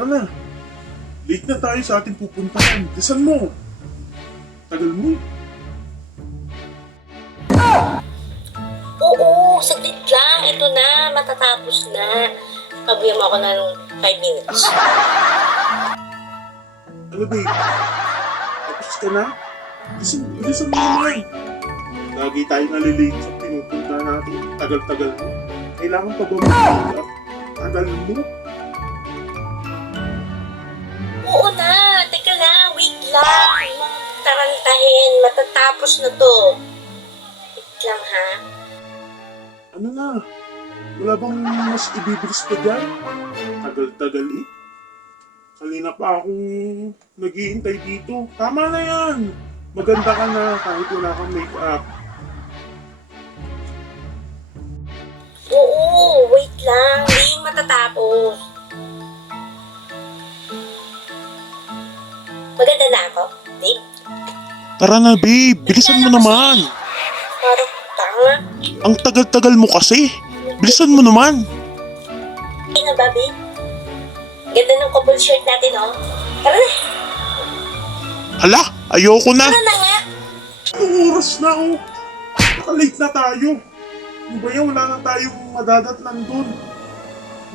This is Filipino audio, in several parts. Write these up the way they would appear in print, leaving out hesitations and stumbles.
Tara na. Late na tayo sa ating pupuntahan. Bilisan mo. Tagal mo. Oo, saglit lang. Ito na, matatapos na. Pabigyan mo ako ng 5 minutes. Ano babe? Tapos ka na? Bilisan mo naman. Lagi tayo nalilate sa pinupunta natin. Tagal-tagal mo. Kailangan pa ba mag-up? Tagal mo. Oo na, teka lang, wait lang. Tarantahin, matatapos na to. Wait lang ha. Ano na? Wala bang mas ibibilis pa dyan? Tagal-tagal eh. Kanina pa akong naghihintay dito. Tama na yan. Maganda ka na kahit wala kang make-up. Oo, wait lang, hindi yung matatapos. Maganda na ako, babe. Tara na babe, bilisan mo naman. Parang tanga. Ang tagal-tagal mo kasi. Bilisan mo naman. Okay na ba, babe? Ganda ng couple shirt natin, oh. Tara na. Hala, ayoko na. Tara na nga. Anong oras na oh? Naka-late na tayo. Ano ba yan? Wala na tayong madadatnan dun.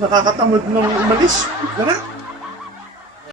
Nakakatamad nang umalis. Wala na.